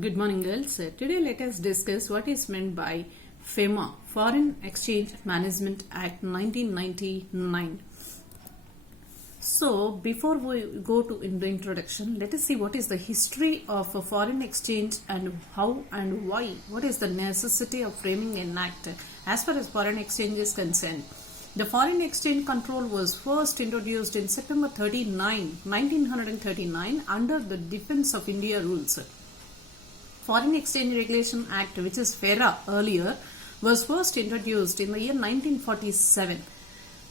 Good morning, girls. Today, let us discuss what is meant by FEMA, Foreign Exchange Management Act 1999. So, before we go to in the introduction, let us see what is the history of a foreign exchange and how and why. What is the necessity of framing an act as far as foreign exchange is concerned? The foreign exchange control was first introduced in September 1939 under the Defence of India rules. Foreign Exchange Regulation Act, which is FERA earlier, was first introduced in the year 1947.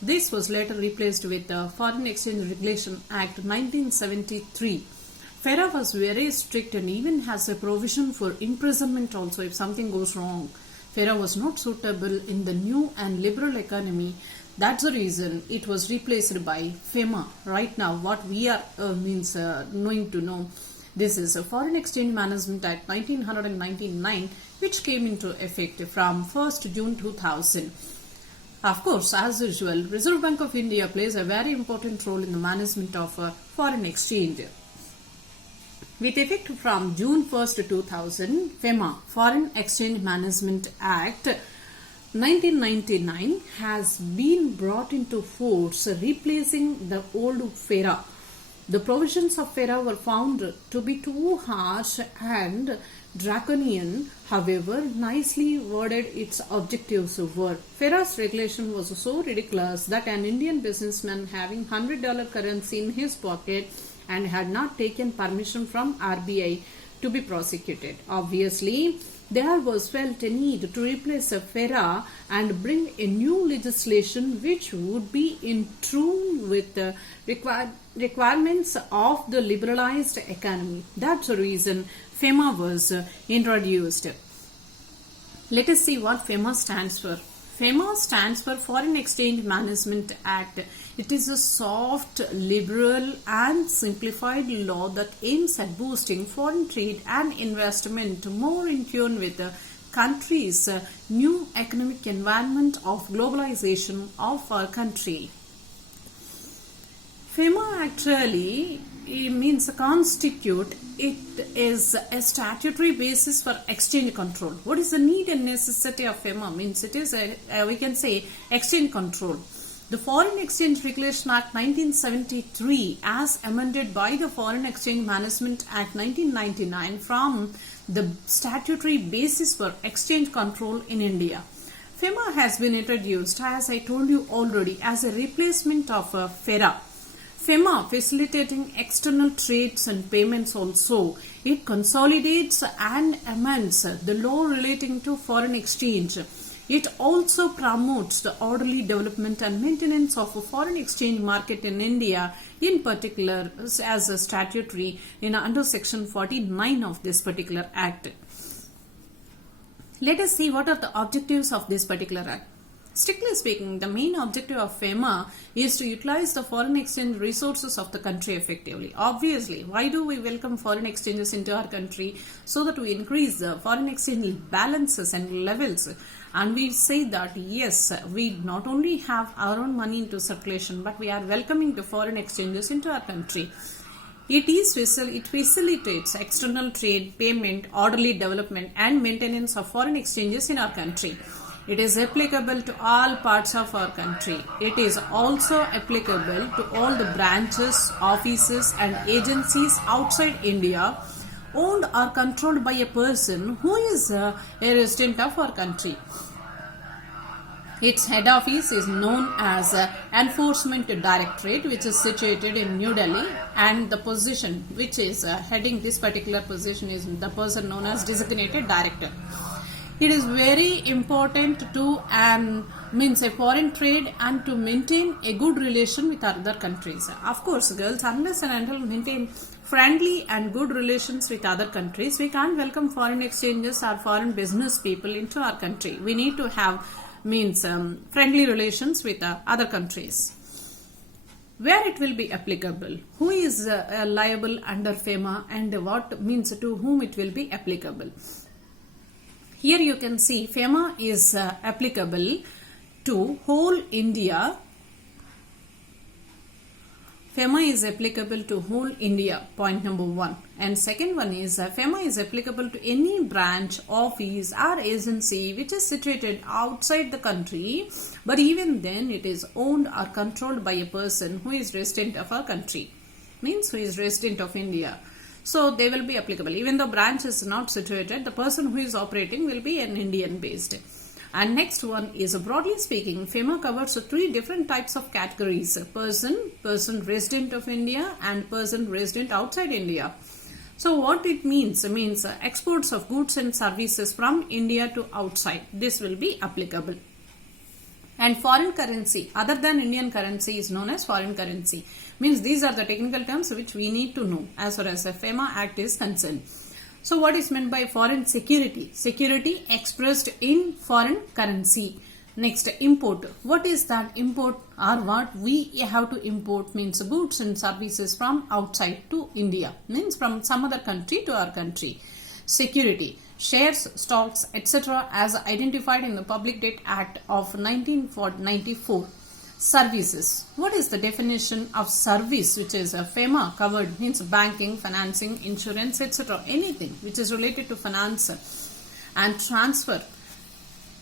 This was later replaced with the Foreign Exchange Regulation Act 1973. FERA was very strict and even has a provision for imprisonment also if something goes wrong. FERA was not suitable in the new and liberal economy. That's the reason it was replaced by FEMA. Right now, what we are knowing to know. This is a Foreign Exchange Management Act 1999, which came into effect from 1st June 2000. Of course, as usual, Reserve Bank of India plays a very important role in the management of foreign exchange. With effect from June 1st, 2000, FEMA, Foreign Exchange Management Act 1999, has been brought into force, replacing the old FERA. The provisions of FERA were found to be too harsh and draconian. However, nicely worded its objectives were. FERA's regulation was so ridiculous that an Indian businessman having $100 currency in his pocket and had not taken permission from RBI to be prosecuted. Obviously, there was felt a need to replace a FERA and bring a new legislation which would be in tune with the requirements of the liberalized economy. That's the reason FEMA was introduced. Let us see what FEMA stands for. FEMA stands for Foreign Exchange Management Act. It is a soft, liberal and simplified law that aims at boosting foreign trade and investment more in tune with the country's new economic environment of globalization of our country. FEMA actually means constitute. It is a statutory basis for exchange control. What is the need and necessity of FEMA? Means it is we can say exchange control. The Foreign Exchange Regulation Act 1973, as amended by the Foreign Exchange Management Act 1999, from the statutory basis for exchange control in India. FEMA has been introduced, as I told you already, as a replacement of FERA. FEMA facilitating external trades and payments also. It consolidates and amends the law relating to foreign exchange. It also promotes the orderly development and maintenance of a foreign exchange market in India, in particular as a statutory under section 49 of this particular act. Let us see what are the objectives of this particular act. Strictly speaking, the main objective of FEMA is to utilize the foreign exchange resources of the country effectively. Obviously, why do we welcome foreign exchanges into our country? So that we increase the foreign exchange balances and levels. And we say that yes, we not only have our own money into circulation, but we are welcoming the foreign exchanges into our country. It facilitates external trade, payment, orderly development and maintenance of foreign exchanges in our country. It is applicable to all parts of our country. It is also applicable to all the branches, offices and agencies outside India owned or controlled by a person who is a resident of our country. Its head office is known as Enforcement Directorate, which is situated in New Delhi, and the position which is heading this particular position is the person known as Designated Director. It is very important to a foreign trade and to maintain a good relation with other countries. Of course, girls, unless and until maintain friendly and good relations with other countries, we can't welcome foreign exchanges or foreign business people into our country. We need to have friendly relations with other countries. Where it will be applicable, who is liable under FEMA, and what means to whom it will be applicable. Here you can see FEMA is applicable to whole India FEMA is applicable to whole India, point number 1. And second one is FEMA is applicable to any branch, office or agency which is situated outside the country, but even then it is owned or controlled by a person who is resident of our country, means who is resident of India. So they will be applicable. Even though branch is not situated, the person who is operating will be an Indian based. And next one is, broadly speaking, FEMA covers 3 different types of categories: person resident of India, and person resident outside India. So what it means? It means exports of goods and services from India to outside. This will be applicable. And foreign currency other than Indian currency is known as foreign currency. Means these are the technical terms which we need to know as far as the FEMA Act is concerned. So what is meant by foreign security? Security expressed in foreign currency. Next, import. What is that import, or what we have to import? Means goods and services from outside to India. Means from some other country to our country. Security. Shares, stocks, etc. as identified in the Public Debt Act of 1994. Services. What is the definition of service, which is FEMA covered? Means banking, financing, insurance, etc. Anything which is related to finance. And transfer.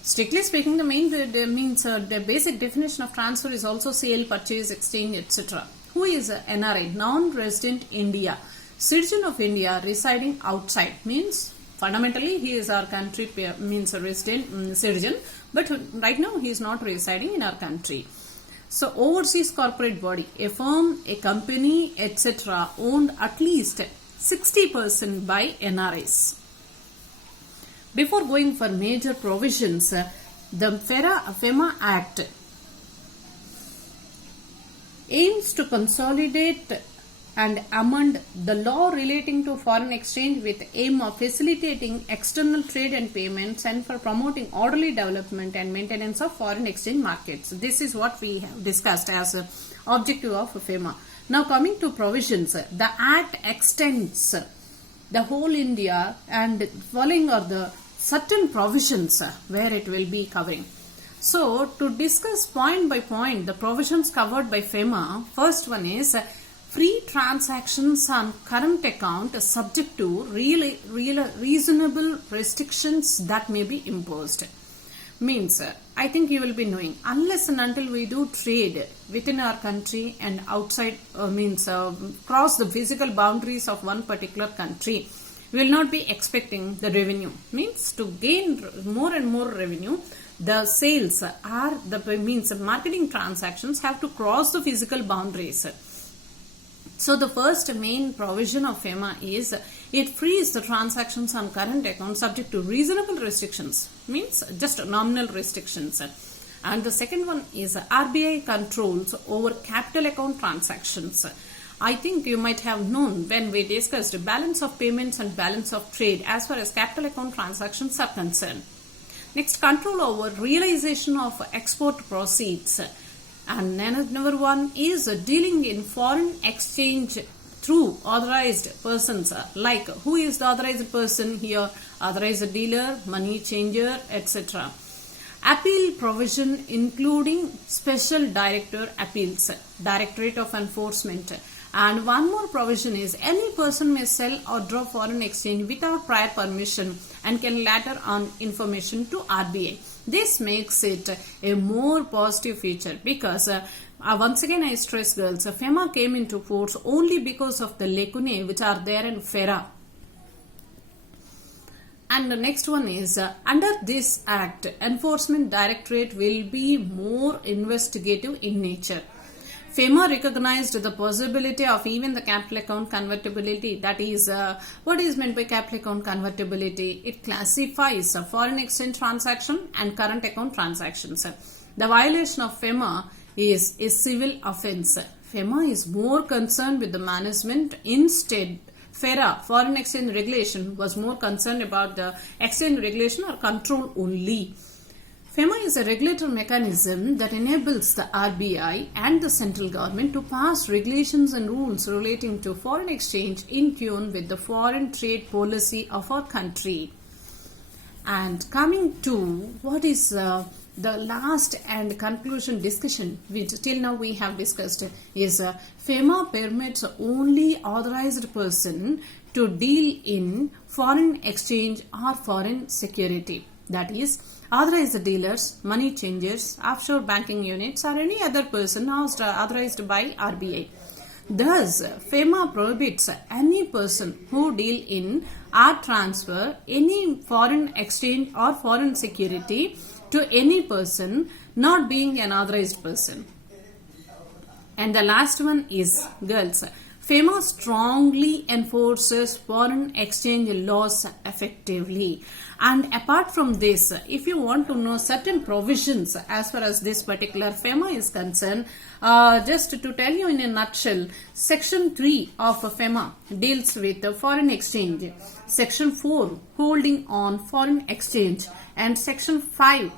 Strictly speaking, the basic definition of transfer is also sale, purchase, exchange, etc. Who is a NRI? Non-resident India. Citizen of India residing outside. Means fundamentally he is our country, means a resident citizen, but right now he is not residing in our country. So overseas corporate body, a firm, a company, etc. owned at least 60% by NRIs. Before going for major provisions, the FEMA Act aims to consolidate and amend the law relating to foreign exchange with aim of facilitating external trade and payments, and for promoting orderly development and maintenance of foreign exchange markets. This is what we have discussed as an objective of FEMA. Now coming to provisions, the Act extends the whole India, and following are the certain provisions where it will be covering. So to discuss point by point the provisions covered by FEMA, first one is free transactions on current account subject to reasonable restrictions that may be imposed. Means, I think you will be knowing, unless and until we do trade within our country and outside, cross the physical boundaries of one particular country, we will not be expecting the revenue. Means to gain more and more revenue, the sales are marketing transactions have to cross the physical boundaries. So the first main provision of FEMA is it frees the transactions on current account subject to reasonable restrictions, means just nominal restrictions. And the second one is RBI controls over capital account transactions. I think you might have known when we discussed balance of payments and balance of trade as far as capital account transactions are concerned. Next, control over realization of export proceeds. And another one is dealing in foreign exchange through authorized persons. Like, who is the authorized person here? Authorized dealer, money changer, etc. Appeal provision including special director appeals, Directorate of Enforcement. And one more provision is any person may sell or draw foreign exchange without prior permission and can later on information to RBI. This makes it a more positive feature because once again I stress, girls, FEMA came into force only because of the lacunae which are there in FERA. And the next one is under this act, Enforcement Directorate will be more investigative in nature. FEMA recognized the possibility of even the capital account convertibility. That is, what is meant by capital account convertibility? It classifies a foreign exchange transaction and current account transactions. The violation of FEMA is a civil offense. FEMA is more concerned with the management. Instead, FERA, Foreign Exchange Regulation, was more concerned about the exchange regulation or control only. FEMA is a regulatory mechanism that enables the RBI and the central government to pass regulations and rules relating to foreign exchange in tune with the foreign trade policy of our country. And coming to what is the last and conclusion discussion which till now we have discussed is FEMA permits only authorized person to deal in foreign exchange or foreign security. That is, authorized dealers, money changers, offshore banking units, or any other person authorized by RBI. Thus, FEMA prohibits any person who deal in or transfer any foreign exchange or foreign security to any person not being an authorized person. And the last one is girls. FEMA strongly enforces foreign exchange laws effectively. And apart from this, if you want to know certain provisions as far as this particular FEMA is concerned, just to tell you in a nutshell, Section 3 of FEMA deals with foreign exchange, Section 4 holding on foreign exchange, and Section 5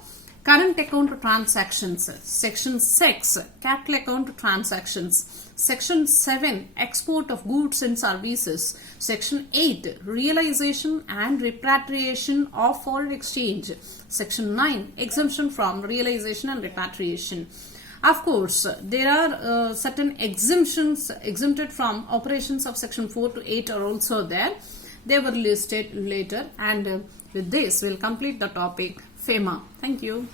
current account transactions, Section 6 capital account transactions, Section 7 export of goods and services, Section 8 realization and repatriation of foreign exchange, Section 9 exemption from realization and repatriation. Of course, there are certain exemptions exempted from operations of Section 4 to 8 are also there. They were listed later, and with this we'll complete the topic FEMA. Thank you.